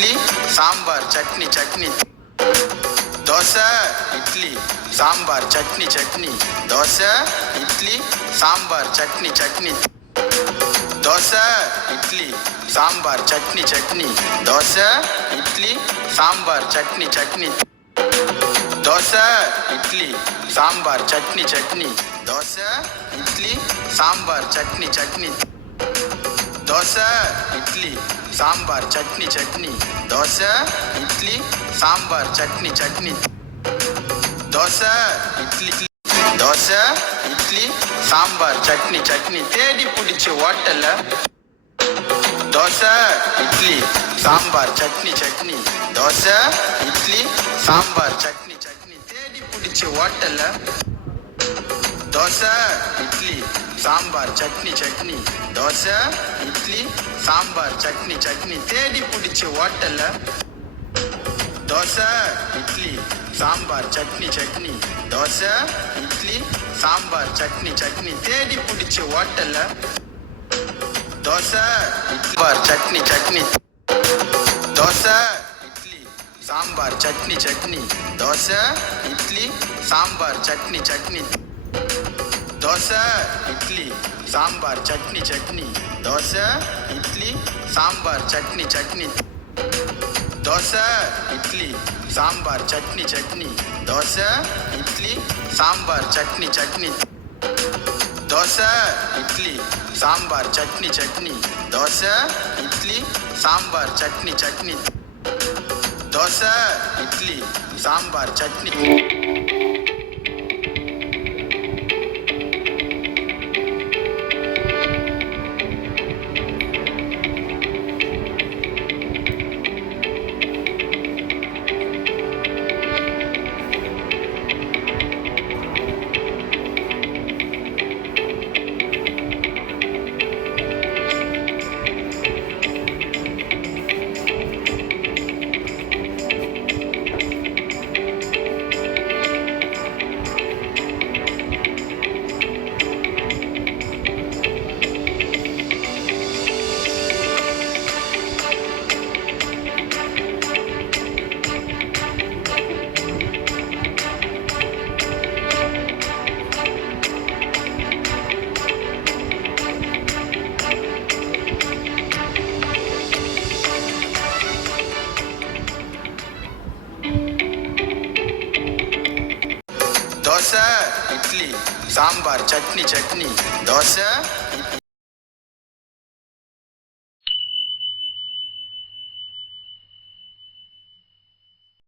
இட்லி சாம்பார் சட்னி சட்னி தோசை இட்லி சாம்பார் சட்னி சட்னி தோசை இட்லி சாம்பார் சட்னி சட்னி தோசை இட்லி சாம்பார் சட்னி சட்னி தோசை இட்லி சாம்பார் சட்னி சட்னி தோசை இட்லி சாம்பார் சட்னி சட்னி தோசை இட்லி சாம்பார் சட்னி சட்னி தோசை இட்லி சாம்பார் சட்னி சட்னி தோசை இட்லி சாம்பார் சட்னி சட்னி தோசை இட்லி தோசை இட்லி சாம்பார் சட்னி சட்னி தேடி பிடிச்ச ஹோட்டல்ல தோசை இட்லி சாம்பார் சட்னி சட்னி தோசை இட்லி சாம்பார் சட்னி சட்னி தேடி பிடிச்ச ஹோட்டல்ல தோசை இட்லி சாம்பார் சட்னி சட்னி தோசை இட்லி சாம்பார் சட்னி சட்னி தேடி பிடிச்ச ஹோட்டல்ல தோசை இட்லி சாம்பார் சட்னி சட்னி தோசை இட்லி சாம்பார் சட்னி சட்னி தேடி பிடிச்ச ஹோட்டல்ல தோசை சாம்பார் சட்னி சட்னி தோசை இட்லி சாம்பார் சட்னி சட்னி தோசை இட்லி சாம்பார் சட்னி சட்னி தோசை இட்லி சாம்பார் சட்னி சட்னி தோசை இட்லி சாம்பார் சட்னி சட்னி தோசை இட்லி சாம்பார் சட்னி சட்னி தோசை இட்லி சாம்பார் சட்னி சட்னி தோசை இட்லி சாம்பார் சட்னி சட்னி தோசை இட்லி சாம்பார் சட்னி சட்னி தோசை இட்லி சாம்பார் சட்னி தோசை இட்லி சாம்பார் சட்னி சட்னி தோசை